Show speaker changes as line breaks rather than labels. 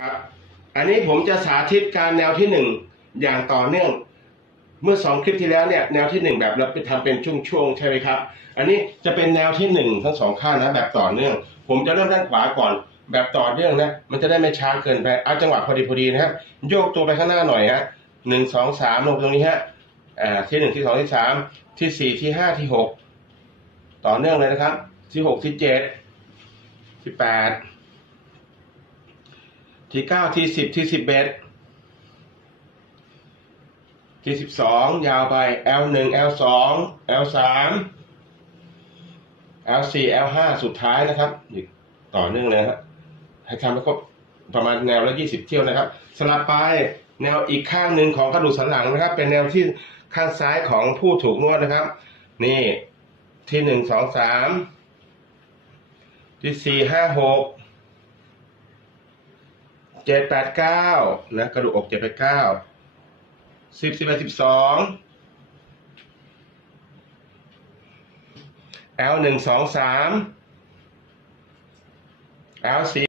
ครับ อันนี้ผมจะสาธิตการแนวที่หนึ่งอย่างต่อเนื่อง เมื่อสองคลิปที่แล้วเนี่ยแนวที่หนึ่งแบบเราไปทำเป็นช่วงๆใช่ไหมครับ อันนี้จะเป็นแนวที่หนึ่งทั้งสองข้างนะแบบต่อเนื่อง ผมจะเริ่มด้านขวาก่อน แบบต่อเนื่องนะมันจะได้ไม่ช้าเกินไปเอาจังหวะพอดีพอดีนะฮะโยกตัวไปข้างหน้าหน่อยฮะหนึ่งสองสามลงตรงนี้ฮะอ่าที่หนึ่งที่สองที่สามที่สี่ที่ห้าที่หกต่อเนื่องเลยนะครับ ที่หกที่เจ็ดที่แปด ที่เก้าที่สิบที่สิบเอ็ดที่สิบสองยาวไป L หนึ่ง L สอง L สาม L สี่ L ห้าสุดท้ายนะครับอีกต่อเนื่องเลยครับให้ทำให้ครบประมาณแนวละยี่สิบเที่ยวนะครับ สลับไปแนวอีกข้างหนึ่งของกระดูกสันหลังนะครับ เป็นแนวที่ข้างซ้ายของผู้ถูกนวดนะครับ นี่ที่หนึ่งสองสามที่สี่ห้าหก เจ็ดแปดเก้านะกระดูกอกเจ็ดแปดเก้าสิบสิบเอ็ดสิบสอง L หนึ่งสองสาม L สี่